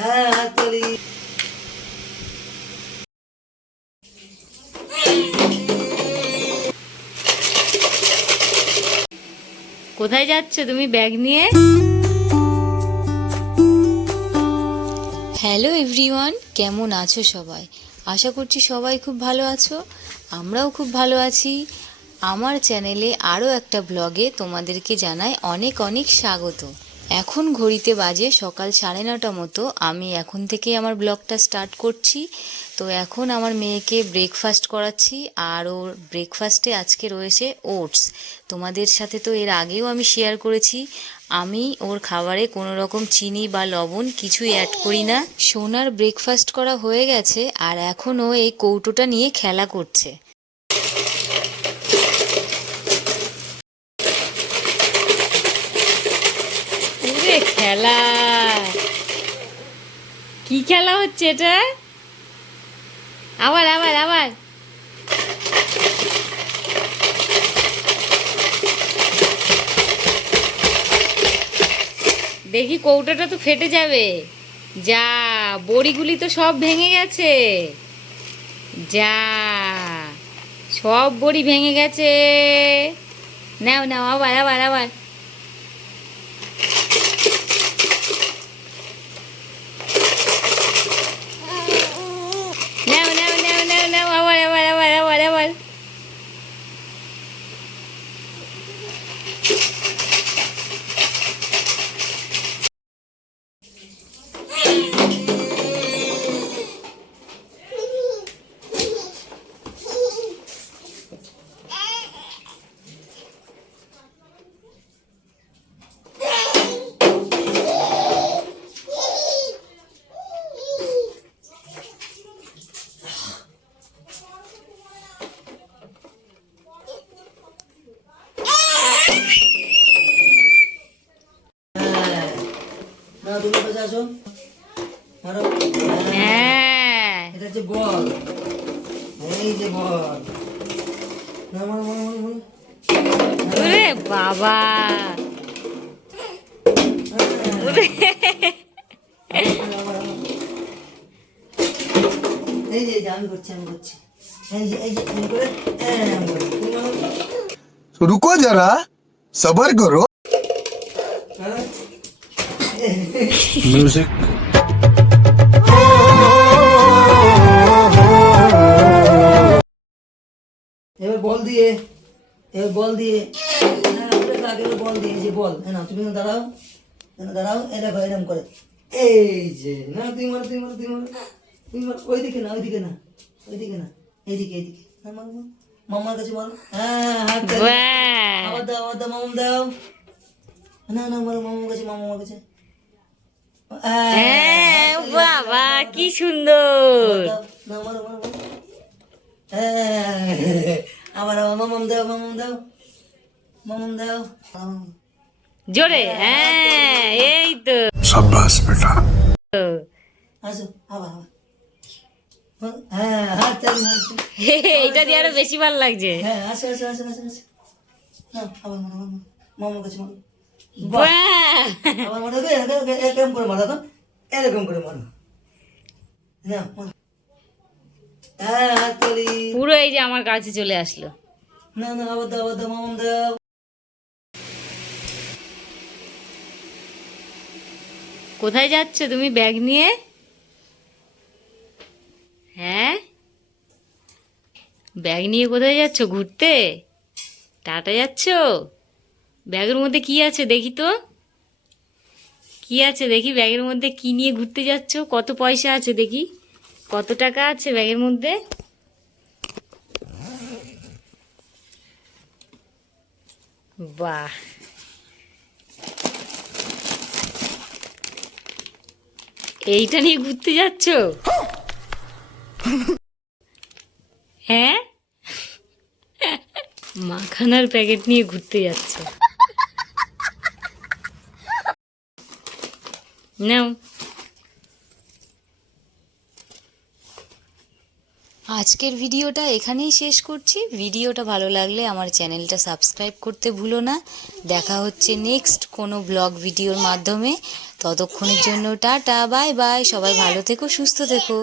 হ্যাঁ হাততালি। কোথায় যাচ্ছ তুমি ব্যাগ নিয়ে? হ্যালো এভরিওয়ান, কেমন আছো সবাই? আশা করছি সবাই খুব ভালো আছো, আমরাও খুব ভালো আছি। আমার চ্যানেলে আরও একটা ব্লগে তোমাদেরকে জানাই অনেক অনেক স্বাগত। এখন ঘড়িতে বাজে সকাল 9:30 মতো। আমি এখন থেকেই আমার ব্লগটা স্টার্ট করছি। তো এখন আমার মেয়েকে ব্রেকফাস্ট করাচ্ছি, আর ওর ব্রেকফাস্টে আজকে রয়েছে ওটস। তোমাদের সাথে তো এর আগেও আমি শেয়ার করেছি, আমি ওর খাবারে কোনো রকম চিনি বা লবণ কিছুই অ্যাড করি না। সোনার ব্রেকফাস্ট করা হয়ে গেছে, আর এখনও এই কৌটোটা নিয়ে খেলা করছে। খেলা, কি খেলা হচ্ছে এটা? আবার আবার আবার দেখি, কৌটাটা তো ফেটে যাবে। যা, বড়িগুলি তো সব ভেঙে গেছে। যা, সব বড়ি ভেঙে গেছে। নাও নাও, আবার আবার আবার। নাও নাও নাও নাও নাও, আবার আবার আবার আবার আবার। না তুমি কাছে আসো, মারো। হ্যাঁ, এটা হচ্ছে বল, এই যে বল। না মারো মারো মারো মারো। ওরে বাবা, ওরে। এই যে আমি করছি এই যে এই করে, হ্যাঁ আমি করি। তুমি মারো। रुको जरा सबर करो। হ্যাঁ म्यूजिक এবার বল দিয়ে, এবার বল দিয়ে, হ্যাঁ ওটা আগে বল দিয়ে, এই যে বল। হ্যাঁ না তুমি দাঁড়াও, দাঁড়াও, এটা করে এরকম করে। এই যে না, তুমি মারো তুমি মারো তুমি মারো তুমি মারো। ওইদিকে না ওইদিকে না ওইদিকে না, এইদিকে এইদিকে। হ্যাঁ মারো মারো, মামার কাছে মারো। হ্যাঁ হাত তালি। বাহ, আবার দাও আবার দাও, মামাম দাও। না না মারো মামার কাছে, মামার কাছে। হ্যাঁ বাবা, কি সুন্দর। না মারো মারো মারো। হ্যাঁ আবার আবার মামাম দাও, মামাম দাও, মামাম দাও। জোরে, হ্যাঁ এই তো। शाबाश बेटा। আসো আবার আবার। হ্যাঁ হাত চালি হাত চালি। এইটা দিয়ে আরো বেশি ভালো লাগছে। হ্যাঁ আসো আসো আসো আসো আসো। না আবার মারো আবার মারো, মামার কাছে মারো। বাহ, আবার মারো, এরকম করে মারো, এরকম করে মারো। না মারো। হ্যাঁ হাত তালি। পুরো এই যে আমার কাছে চলে আসলো। না না আবার দাও আবার দাও, মামাম দাও। কোথায় যাচ্ছ তুমি ব্যাগ নিয়ে? হ্যাঁ, ব্যাগ নিয়ে কোথায় যাচ্ছ? ঘুরতে? টাটা যাচ্ছ? ব্যাগের মধ্যে কি আছে দেখি তো, কি আছে দেখি ব্যাগের মধ্যে, কি নিয়ে ঘুরতে যাচ্ছ? কত পয়সা আছে দেখি, কত টাকা আছে ব্যাগের মধ্যে? বাহ, এইটা নিয়ে ঘুরতে যাচ্ছ? হ্যাঁ, মাখানার প্যাকেট নিয়ে ঘুরতে যাচ্ছ? নাও। আজকের ভিডিওটা এখানেই শেষ করছি। ভিডিওটা ভালো লাগলে আমার চ্যানেলটা সাবস্ক্রাইব করতে ভুলো না। দেখা হচ্ছে নেক্সট কোনো ব্লগ ভিডিওর মাধ্যমে। ততক্ষণের জন্য টাটা, বাই বাই, সবাই ভালো থেকো, সুস্থ থেকো।